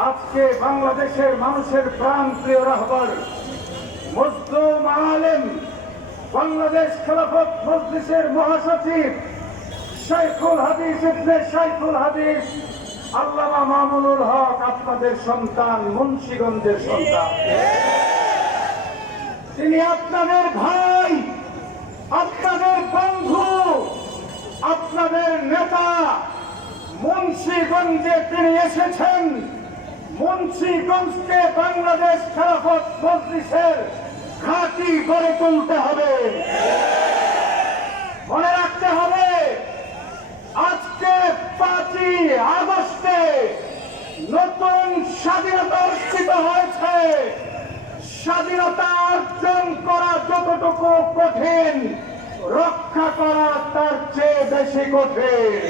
আজকে বাংলাদেশের মানুষের প্রাণ প্রিয় রাহবার মজদুম আলেম, বাংলাদেশ খেলাফত মজলিসের মহাসচিব শাইখুল হাদিস ইবনে শাইখুল হাদিস, আল্লামা মামুনুল হক আপনাদের সন্তান, মুন্সিগঞ্জের সন্তান। তিনি আপনাদের ভাই, আপনাদের বন্ধু, আপনাদের নেতা, মুন্সিগঞ্জে তিনি এসেছেন। মুন্সিগঞ্জকে বাংলাদেশ খেলাফত মজলিসের ঘাঁটি গড়ে তুলতে হবে। মনে রাখতে হবে, আজকে পাঁচই আগস্টে নতুন স্বাধীনতা অর্জিত হয়েছে। স্বাধীনতা অর্জন করা যতটুকু কঠিন, রক্ষা করা তার চেয়ে বেশি কঠিন।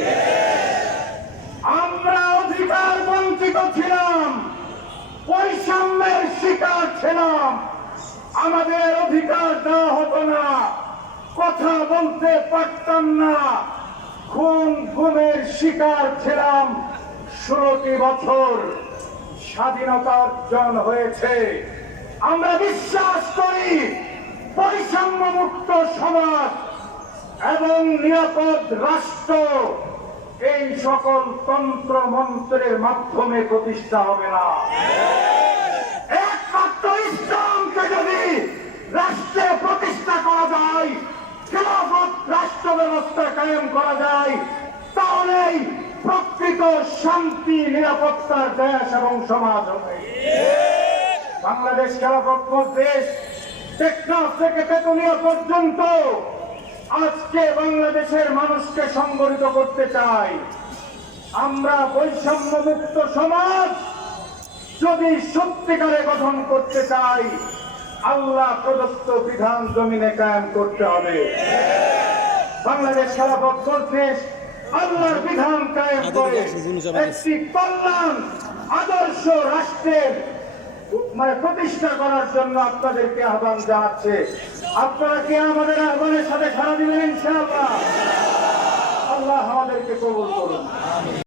আমরা অধিকার ছিলাম আমাদের অধিকার দেওয়া হতো না। কথা বলতে পারতাম না। খুন, গুমের শিকার ছিলাম ষোলোটি বছর। স্বাধীনতা অর্জন হয়েছে। আমরা বিশ্বাস করি বৈষম্য মুক্ত সমাজ এবং নিরাপদ রাষ্ট্র, এই সকল তন্ত্র মন্ত্রের মাধ্যমে প্রতিষ্ঠা হবে না। ব্যবস্থা কায়েম করা যায়, তাহলেই প্রকৃত শান্তি, নিরাপত্তার দেশ এবং সমাজ হবে। বাংলাদেশ খেলাফত দেশ, টেকনাফ থেকে পর্যন্ত আজকে বাংলাদেশের মানুষকে সংগঠিত করতে চাই। আমরা বৈষম্য মুক্ত সমাজ যদি সত্যিকারে গঠন করতে চাই, আল্লাহ প্রদত্ত বিধান জমিনে কায়েম করতে হবে। বাংলাদেশ খেলাফত দেশ আল্লাহর বিধান কায়েম করে একটি কল্যাণ আদর্শ রাষ্ট্রের মানে প্রতিষ্ঠা করার জন্য আপনাদেরকে আহ্বান জানাচ্ছে। আপনারা কি আমাদের আহ্বানের সাথে সারা দিবেন ইনশাআল্লাহ? আল্লাহ আমাদেরকে কবুল করুন।